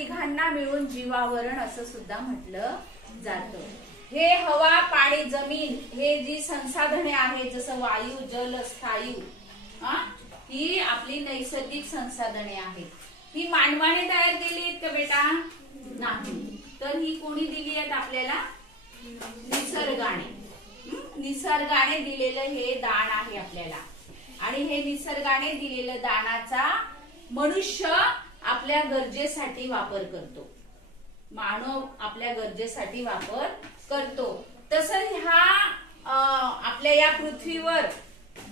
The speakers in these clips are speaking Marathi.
तिघांना मिळून जीवावरण असं सुद्धा म्हटलं जातं. हे हवा, पाणी, जमीन हे जी संसाधने आहेत जसं वायू, जल, स्थायू ही आपली नैसर्गिक संसाधने आहेत. ही मानवाने तयार केली आहेत का बेटा? नाही. तर ही कोणी दिली आहेत आपल्याला? निसर्गाने. निसर्गाने दिलेलं हे दान आहे आपल्याला. आणि हे निसर्गाने दिलेलं दानाचा मनुष्य आपल्या गरजेसाठी वापर करतो. मानव आपल्या गरजेसाठी वापर करतो. तसंच ह्या आपल्या या पृथ्वीवर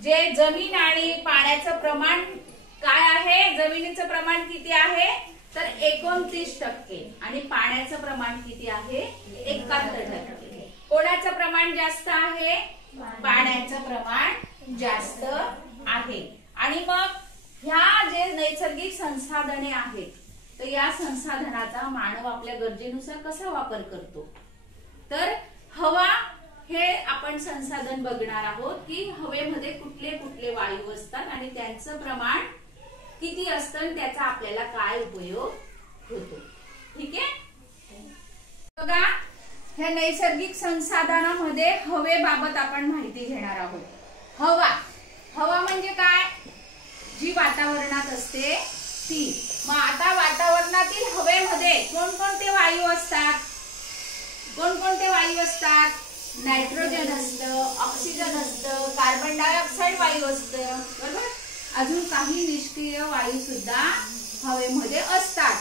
जे जमीन आणि पाण्याचं प्रमाण काय आहे? जमिनीचं प्रमाण किती आहे? तर 29% आणि पाण्याचं प्रमाण किती आहे? 71%. कोणाचं प्रमाण जास्त आहे? पाण्याचं प्रमाण जास्त आहे. आणि मग ह्या जे नैसर्गिक संसाधने आहेत तर या संसाधनाचा मानव आपल्या गरजेनुसार कसा वापर करतो? तर हवा हे आपण संसाधन बघणार आहोत की हवेमध्ये कुठले कुठले वायू असतात आणि त्यांचं प्रमाण किती असतं, त्याचा आपल्याला काय उपयोग होतो. ठीक आहे. बघा, ह्या नैसर्गिक संसाधनामध्ये हवेबाबत आपण माहिती घेणार आहोत. हवा, हवा म्हणजे काय? जी वातावरणात असते ती. मग आता वातावरणातील हवेमध्ये कोणकोणते वायू असतात? कोणकोणते वायू असतात? नायट्रोजन असतं, ऑक्सिजन असतं, कार्बन डायऑक्साइड वायू असतं, बरोबर. अजून काही निष्क्रिय वायू सुद्धा हवेमध्ये असतात.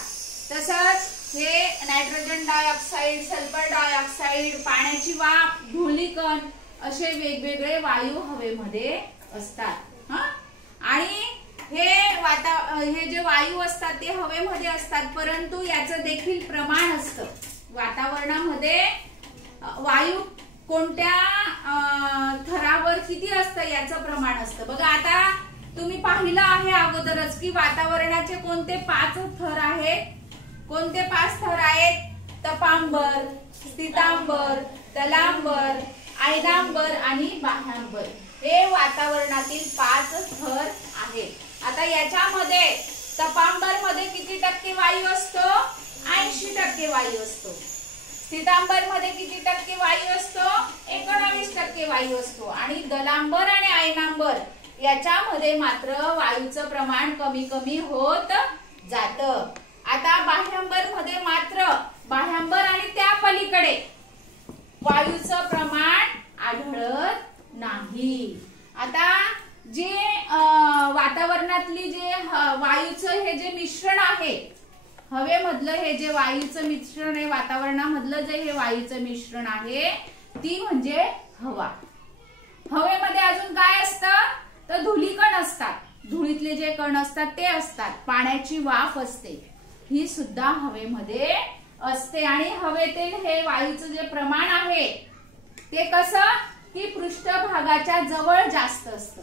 तसंच हे नायट्रोजन डायऑक्साइड, सल्फर डायऑक्साइड, पाण्याची वाफ, धूलिकण असे वेगवेगळे वायू हवेमध्ये असतात. आणि हे जे वायू असतात ते हवेमध्ये असतात, परंतु याचं देखील प्रमाण असतं. वातावरणामध्ये वायू कोणत्या थरावर किती असतं याचं प्रमाण असतं. बघा, आता तुम्ही पाहिलं आहे अगोदरच की वातावरणाचे कोणते 5 थर आहेत? कोणते 5 थर आहेत? तपांबर, स्थितांबर, तलांबर, आयनांबर आणि बाह्यांबर. हे वातावरणातील 5 थर आहेत. आता याच्यामध्ये तपांबर मध्ये किती टक्के वायू असतो? 80% वायू असतो. स्थितांबर मध्ये किती टक्के वायू असतो? 19% वायू असतो. आणि दलांबर आणि आयनांबर याच्यामध्ये मात्र वायूचं प्रमाण कमी कमी होत जातं. आता बाह्यांबर मध्ये मात्र बाह्यांबर आणि त्या पलीकडे वायूचं प्रमाण आढळत नाही. आता जे वातावरणातली जे वायूचं हे जे मिश्रण आहे, हवेमधलं हे जे वायूचं मिश्रण आहे, वातावरणामधलं जे हे वायूचं मिश्रण आहे ती म्हणजे हवा. हवेमध्ये अजून काय असतं? तर धूलिकण असतात. धुळीतले जे कण असतात ते असतात. पाण्याची वाफ असते, ही सुद्धा हवेमध्ये असते. आणि हवेतील हे वायूचं जे प्रमाण आहे ते कसं की पृष्ठभागाच्या जवळ जास्त असतं.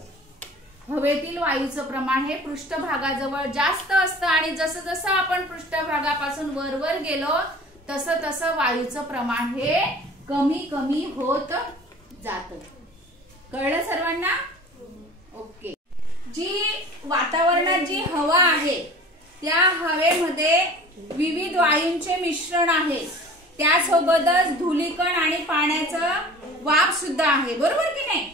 हवेतील वायूचं प्रमाण हे पृष्ठभागाजवळ जास्त असतं. आणि जसं जसं आपण पृष्ठभागापासून वर गेलो तसं तसं वायूचं प्रमाण हे कमी कमी होत जातं. कळलं सर्वांना? ओके. जी वातावरणात जी हवा आहे त्या हवेमध्ये विविध वायूंचे मिश्रण आहे. त्यासोबतच धूलिकण आणि पाण्याचं वाफ सुद्धा आहे, बरोबर की नाही.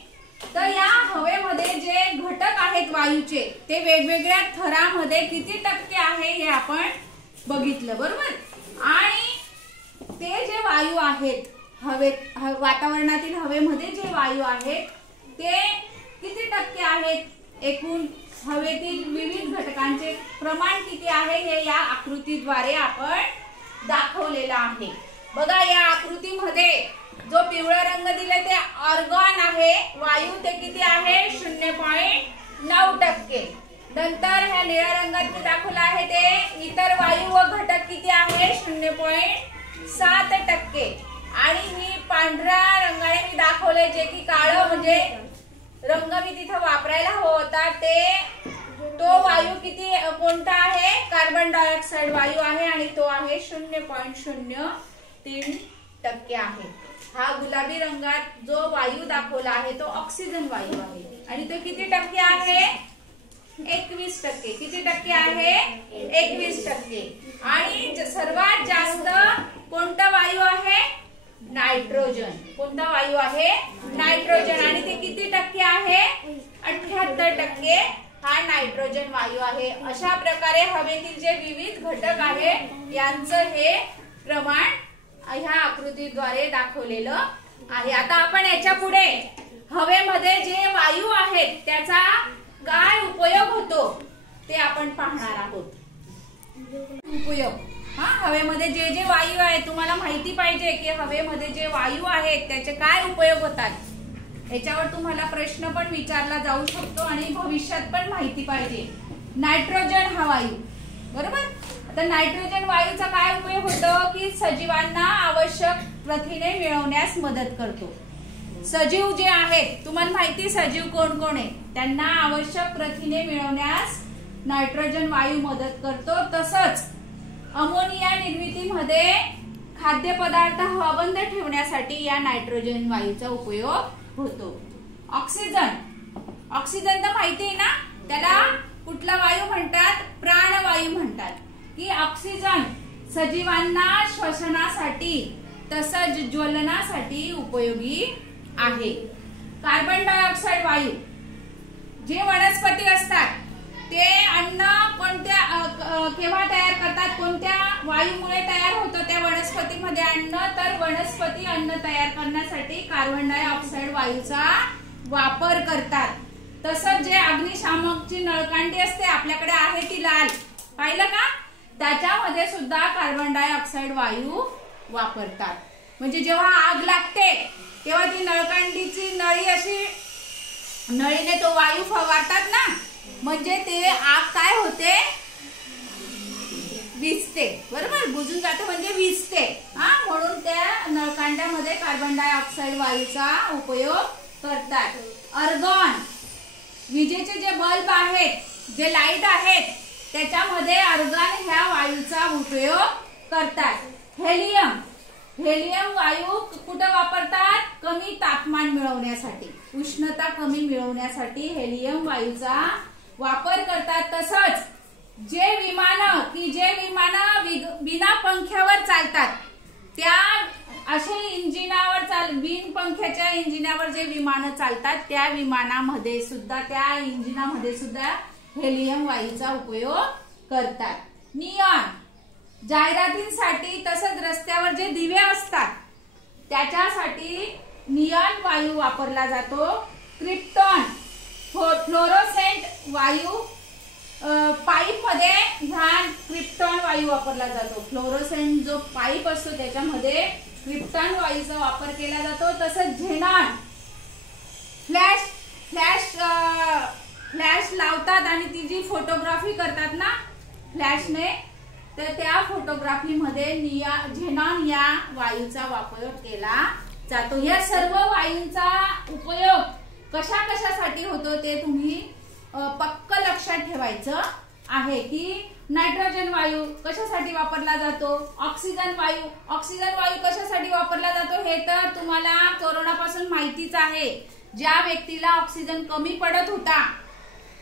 तर या हवेमध्ये जे घटक आहेत वायूचे ते वेगवेगळ्या थरामध्ये किती टक्के आहे हे आपण बघितलं, बरोबर. आणि ते जे वायू आहेत वातावरणातील हवेमध्ये जे वायू आहेत ते किती टक्के आहेत? एकूण हवेतील विविध घटकांचे प्रमाण किती आहे हे या आकृतीद्वारे आपण दाखवलेलं आहे. बघा, या आकृतीमध्ये जो पिवळा रंग दिलाय ते आर्गॉन आहे वायू, ते किती आहे? 0.9%. नंतर ह्या निळ्या रंगात मी दाखवलं आहे ते इतर वायू व घटक किती आहे? 0.7%. आणि ही पांढऱ्या रंगाने मी दाखवले जे की काळं म्हणजे रंग मी तिथं वापरायला हवा होता तो वायू किती कोणता आहे? कार्बन डायऑक्साइड वायू आहे आणि तो आहे 0.03% आहे. हा गुलाबी रंगात जो वायू दाखवला आहे तो ऑक्सिजन वायू आहे आणि तो किती टक्के आहे? 21%. किती टक्के आहे? 21%. आणि सर्वात जास्त कोणता वायू आहे? नायट्रोजन. कोणता वायू आहे? नायट्रोजन. आणि ते किती टक्के आहे? 78% हा नायट्रोजन वायू आहे. अशा प्रकारे हवेतील जे विविध घटक आहे यांचं हे प्रमाण ह्या आकृतीद्वारे दाखवलेलं आहे. आता आपण याच्या पुढे हवेमध्ये जे वायू आहेत त्याचा काय उपयोग होतो ते आपण पाहणार आहोत. उपयोग हवेमध्ये जे जे वायू आहेत तुम्हाला माहिती पाहिजे की हवेमध्ये जे वायू आहेत त्याचे काय उपयोग होतात. याच्यावर तुम्हाला प्रश्न पण विचारला जाऊ शकतो आणि भविष्यात पण माहिती पाहिजे. नायट्रोजन हा वायू, बरोबर. आता नायट्रोजन वायूचा काय उपयोग होतो की सजीवांना आवश्यक प्रथिने मिळवण्यास मदत करतो. सजीव जे आहेत तुम्हाला माहिती सजीव कोण कोण आहे, त्यांना आवश्यक प्रथिने मिळवण्यास नायट्रोजन वायू मदत करतो. तसंच अमोनिया निर्मितीमध्ये खाद्यपदार्थ हवाबंद ठेवण्यासाठी या नायट्रोजन वायूचा उपयोग होतो. ऑक्सिजन, ऑक्सिजन तर माहिती आहे ना, त्याला कुठला वायू म्हणतात? प्राणवायू म्हणतात. की ऑक्सिजन सजीवांना श्वसनासाठी तसंच ज्वलनासाठी उपयोगी आहे. कार्बन डायऑक्साइड वायू, जे वनस्पती असतात ते अन्न केव्हा तयार करतात? कोणत्या वायूमुळे तयार होतं त्या वनस्पतीमध्ये अन्न? तर वनस्पती अन्न तयार करण्यासाठी कार्बन डायऑक्साइड वायूचा वापर करतात. तसंच जे अग्निशामकची नळकांडी असते आपल्याकडे आहे ती लाल, पाहिलं का? त्याच्यामध्ये सुद्धा कार्बन डायऑक्साइड वायू वापरतात. म्हणजे जेव्हा आग लागते तेव्हा ती नळकांडीची नळी अशी नळीने तो वायू फवारतात ना, म्हणजे ते आग काय होते? विझते, बरोबर. बुजून जाते म्हणजे विझते. म्हणून त्या नळकांड्यामध्ये कार्बन डायऑक्साइड वायूचा उपयोग करतात. अर्गॉन, विजेचे जे बल्ब आहेत, जे लाईट आहेत त्याच्यामध्ये अर्गॉन ह्या वायूचा उपयोग करतात. हेलियम, हेलियम वायू कुठे वापरतात? कमी तापमान मिळवण्यासाठी, उष्णता कमी मिळवण्यासाठी हेलियम वायूचा वापर करतात. तसंच जे विमानं बिना पंख्यावर चालतात त्या असे इंजिनावर बिन पंख्याच्या इंजिनावर जे विमानं चालतात त्या विमानामध्ये सुद्धा त्या इंजिनामध्ये सुद्धा हेलियम वायूचा उपयोग करतात. निऑन, जाहिरातींसाठी तसंच रस्त्यावर जे दिवे असतात त्याच्यासाठी निऑन वायू वापरला जातो. क्रिप्टॉन, फ्लोरोसेंट वायू, पाईप मध्ये ह्या क्रिप्टॉन वायू वापरला जातो. फ्लोरोसेंट जो पाईप असतो त्याच्यामध्ये क्रिप्टॉन वायूचा वापर केला जातो. तसंच झेनॉन, फ्लॅश लावतात आणि ती जी फोटोग्राफी करतात ना फ्लॅशने, तर त्या फोटोग्राफीमध्ये झेनॉन या वायूचा वापर केला जातो. या सर्व वायूंचा उपयोग कशा कशासाठी होतो ते तुम्ही पक्क लक्षात ठेवायचं आहे. की नायट्रोजन वायू कशासाठी वापरला जातो? ऑक्सिजन वायू कशासाठी वापरला जातो हे तर तुम्हाला कोरोनापासून माहितीच आहे. ज्या व्यक्तीला ऑक्सिजन कमी पडत होता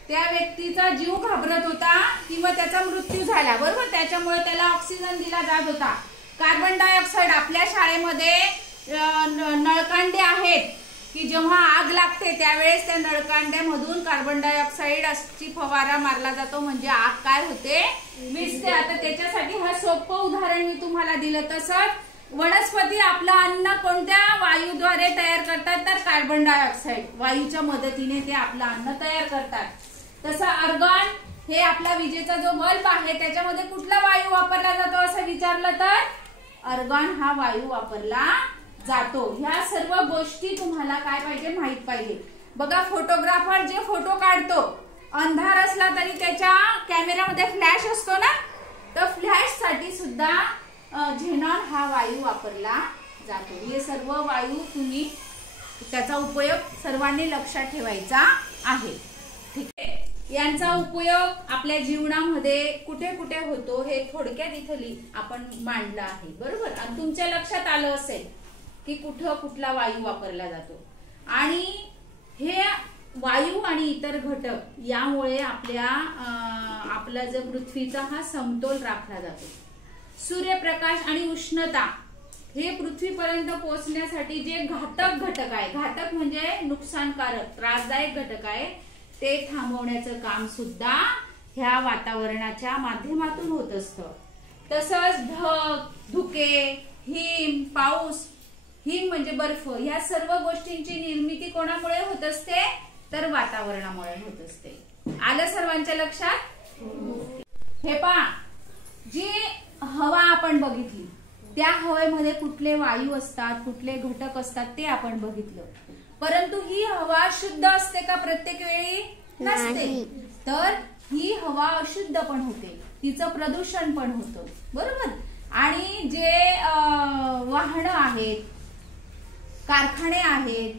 त्या व्यक्तीचा जीव घाबरत होता किंवा त्याचा मृत्यू झाला, बरोबर. त्याच्यामुळे त्याला ऑक्सिजन दिला जात होता. कार्बन डायऑक्साइड, आपल्या शाळेमध्ये नळकांडे आहेत की जेव्हा आग लागते त्यावेळेस त्या नळकांड्यामधून कार्बन डायऑक्साइड ची फवारा मारला जातो म्हणजे आग काय होते? विझते. आता त्याच्यासाठी हा सोपं उदाहरण मी तुम्हाला दिलं. तसंच वनस्पती आपलं अन्न कोणत्या वायूद्वारे तयार करतात? तर कार्बन डायऑक्साइड वायूच्या मदतीने ते आपलं अन्न तयार करतात. तसं अर्गॉन हे आपला विजेचा जो बल्ब आहे त्याच्यामध्ये कुठला वायू वापरला जातो असं विचारलं तर अर्गॉन हा वायू वापरला जातो. ह्या सर्व गोष्टी तुम्हाला काय पाहिजे? माहित पाहिजे. बघा, फोटोग्राफर जे फोटो काढतो अंधार असला तरी त्याच्या कॅमेरामध्ये फ्लॅश असतो ना, तर फ्लॅश साठी सुद्धा झेनॉन हा वायू वापरला जातो. हे सर्व वायू तुम्ही त्याचा उपयोग सर्वांनी लक्षात ठेवायचा आहे. ठीक आहे. यांचा उपयोग आपल्या जीवनामध्ये कुठे कुठे होतो हे थोडक्यात इथं आपण मांडलं आहे, बरोबर. आणि तुमच्या लक्षात आलं असेल की कुठला वायू वापरला जातो. आणि हे वायू आणि इतर घटक यामुळे आपला जो पृथ्वीचा हा समतोल राखला जातो. सूर्यप्रकाश आणि उष्णता हे पृथ्वीपर्यंत पोहोचण्यासाठी जे घातक घटक आहे, घातक म्हणजे नुकसानकारक त्रासदायक घटक आहे, ते थांबवण्याचं काम सुद्धा ह्या वातावरणाच्या माध्यमातून होत असतं. तसंच ढग, धुके, हिम, पाऊस, हिम म्हणजे बर्फ, ह्या सर्व गोष्टींची निर्मिती कोणामुळे होत असते तर वातावरणामुळे होत असते. आलं सर्वांच्या लक्षात? हे पहा, जी हवा आपण बघितली त्या हवेमध्ये कुठले वायू असतात, कुठले घटक असतात ते आपण बघितलं. परंतु ही हवा शुद्ध असते का प्रत्येक वेळी? नसते. तर ही हवा अशुद्ध पण होते, तिचं प्रदूषण पण होतं, बरोबर. आणि जे वाहनं आहेत, कारखाने आहेत,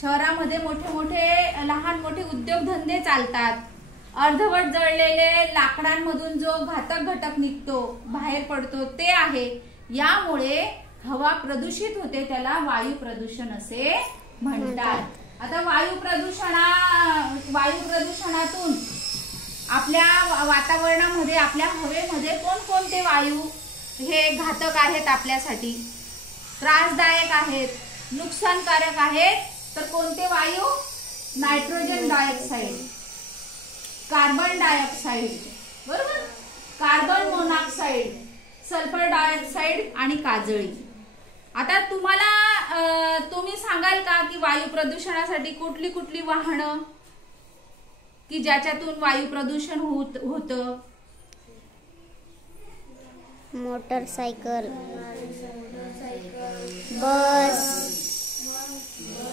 शहरामध्ये मोठे मोठे लहान मोठे उद्योगधंदे चालतात, अर्धवट जळलेले लाकडांमधून जो घातक घटक निघतो, बाहेर पडतो, ते आहे. यामुळे हवा प्रदूषित होते, त्याला वायू प्रदूषण असे म्हणतात. आता वायू प्रदूषणातून आपल्या वातावरणामध्ये, आपल्या हवेमध्ये कोणकोणते वायू हे घातक आहेत, आपल्यासाठी त्रासदायक आहेत, नुकसानकारक आहेत, तर कोणते वायू? नायट्रोजन डायऑक्साईड, कार्बन डायऑक्साईड, बरोबर, कार्बन मोनॉक्साईड, सल्फर डायऑक्साईड आणि काजळी. आता तुम्ही सांगाल का की वायू प्रदूषणासाठी कुठली कुठली वाहनं की ज्याच्यातून वायू प्रदूषण होतं? मोटरसायकल, बस.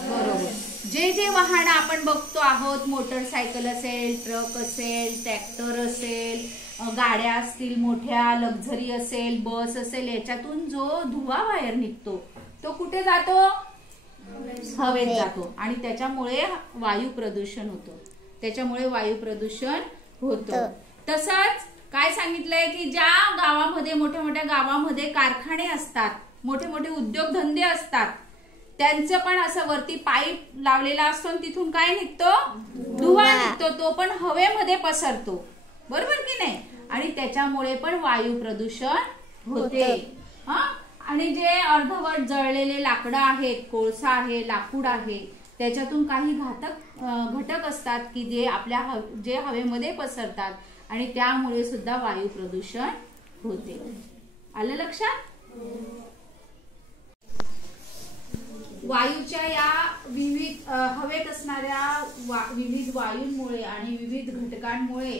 बरोबर. जे वाहन आपण बघतो आहोत, मोटरसायकल असेल, ट्रक असेल, ट्रॅक्टर असेल, गाड्या असतील मोठ्या, लक्झरी असेल, बस असेल, याच्यातून जो धुवा बाहेर निघतो तो कुठे जातो? हवेत जातो. आणि त्याच्यामुळे वायू प्रदूषण होतं, त्याच्यामुळे वायू प्रदूषण होतं. तसंच काय सांगितलंय की ज्या गावामध्ये, मोठ्या मोठ्या गावामध्ये कारखाने असतात, मोठे मोठे उद्योगधंदे असतात, त्यांचं पण असं वरती पाईप लावलेला असतो, तिथून काय निघतो? धुवा निघतो, तो पण हवेमध्ये पसरतो, बरोबर की नाही. आणि त्याच्यामुळे पण वायू प्रदूषण होते. आणि जे अर्धवट जळलेले लाकडं आहेत, कोळसा आहे, लाकूड आहे, त्याच्यातून काही घातक घटक असतात की जे हवेमध्ये पसरतात आणि त्यामुळे सुद्धा वायू प्रदूषण होते. आलं लक्षात? वायूच्या या विविध हवेत असणाऱ्या विविध वायूंमुळे आणि विविध घटकांमुळे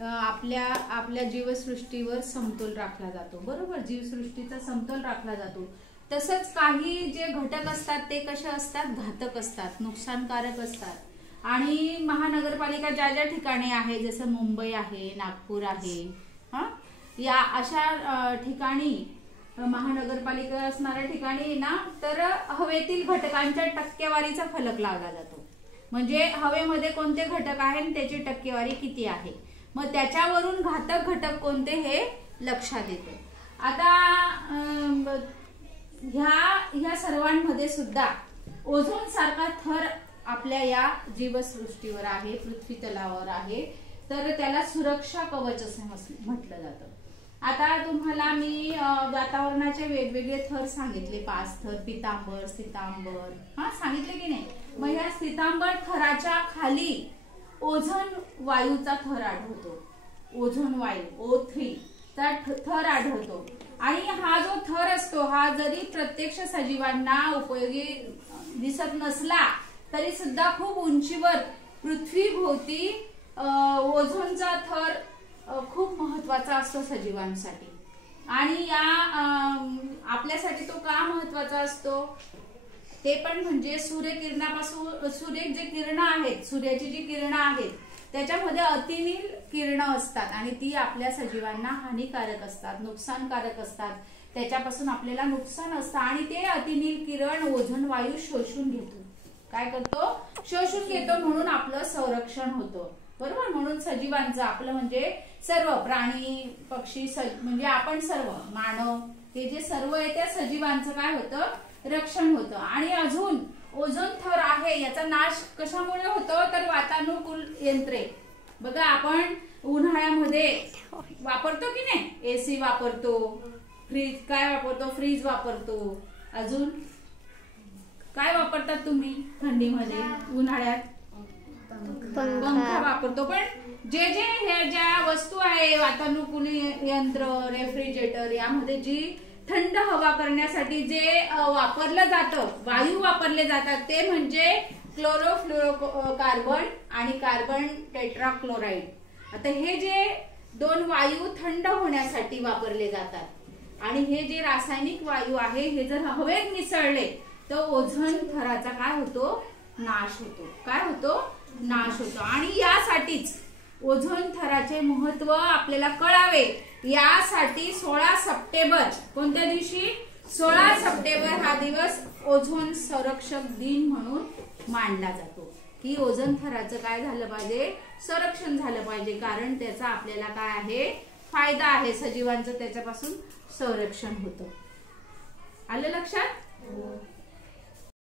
आपल्या जीवसृष्टीवर समतोल राखला जातो, बरोबर. जीवसृष्टीचा समतोल राखला जातो. तसंच काही जे घटक असतात ते कसे असतात? घातक असतात, नुकसानकारक असतात. आणि महानगरपालिका ज्या ज्या ठिकाणी आहे, जसं मुंबई आहे, नागपूर आहे, या अशा ठिकाणी, महानगरपालिका असणाऱ्या ठिकाणी ना, तर हवेतील घटकांच्या टक्केवारीचा फलक लावला जातो. म्हणजे हवेमध्ये कोणते घटक आहे आणि त्याची टक्केवारी किती आहे, मग त्याच्यावरून घातक घटक कोणते हे लक्षात येते. आता ह्या सर्वांमध्ये सुद्धा ओझोन सारखा थर आपल्या या जीवसृष्टीवर आहे, पृथ्वी तलावर आहे, तर त्याला सुरक्षा कवच असे म्हटलं जातं. आता तुम्हाला मी वातावरणाचे वेगवेगळे थर सांगितले, 5 थर, पितांबर, स्थितांबर, सांगितले की नाही. मग ह्या स्थितांबर थराच्या खाली ओझोन वायूचा थर आढळतो, ओझोन वायू O3 चा थर आढळतो. आणि हा जो थर असतो, हा जरी प्रत्यक्ष सजीवांना उपयोगी दिसत नसला तरी सुद्धा खूप उंचीवर पृथ्वीभोवती ओझोनचा थर खूप महत्वाचा असतो सजीवांसाठी. आणि या आपल्यासाठी तो का महत्वाचा असतो ते पण म्हणजे सूर्यकिरणापासून, सूर्याची जी किरणं आहेत, सूर्याची जी किरणं आहेत त्याच्यामध्ये अतिनील किरणं असतात आणि ती आपल्या सजीवांना हानिकारक असतात, नुकसानकारक असतात, त्याच्यापासून आपल्याला नुकसान असतं. आणि ते अतिनील किरण ओझोन वायू शोषून घेतो. काय करतो? शोषून घेतो. म्हणून आपलं संरक्षण होतं, बरोबर. म्हणून सजीवांचं, आपलं म्हणजे सर्व प्राणी, पक्षी, म्हणजे आपण सर्व, मानव, हे जे सर्व आहे त्या सजीवांचं काय होतं? रक्षण होतं. आणि अजून ओझोन थर आहे याचा नाश कशामुळे होतो तर वातानुकूल यंत्रे. बघा आपण उन्हाळ्यामध्ये वापरतो की नाही, एसी वापरतो, फ्रीज काय वापरतो, फ्रीज वापरतो, अजून काय वापरतात तुम्ही थंडीमध्ये उन्हाळ्यात, पंखा वापरतो. पण जे जे ह्या ज्या वस्तू आहे वातानुकूल यंत्र, रेफ्रिजरेटर यामध्ये जी थंड हवा करण्यासाठी जे वापरलं जातं, वायू वापरले जातात ते म्हणजे क्लोरोफ्लोरोकार्बन आणि कार्बन टेट्राक्लोराइड. आता हे जे दोन वायू थंड होण्यासाठी वापरले जातात आणि हे जे रासायनिक वायू आहे हे जर हवेत मिसळले तर ओझोन थराचा काय होतो, नाश होतो. काय होतो, नाश होतो. आणि यासाठीच ओझोन थराचे महत्व आपल्याला कळावे यासाठी 16 सप्टेंबर कोणत्या दिवशी, 16 सप्टेंबर हा दिवस ओझोन संरक्षक दिन म्हणून मानला जातो. की ओझोन थराचं काय झालं पाहिजे, संरक्षण झालं पाहिजे. कारण त्याचा आपल्याला काय आहे, फायदा आहे, सजीवांचं त्याच्यापासून संरक्षण होतं. आलं लक्षात.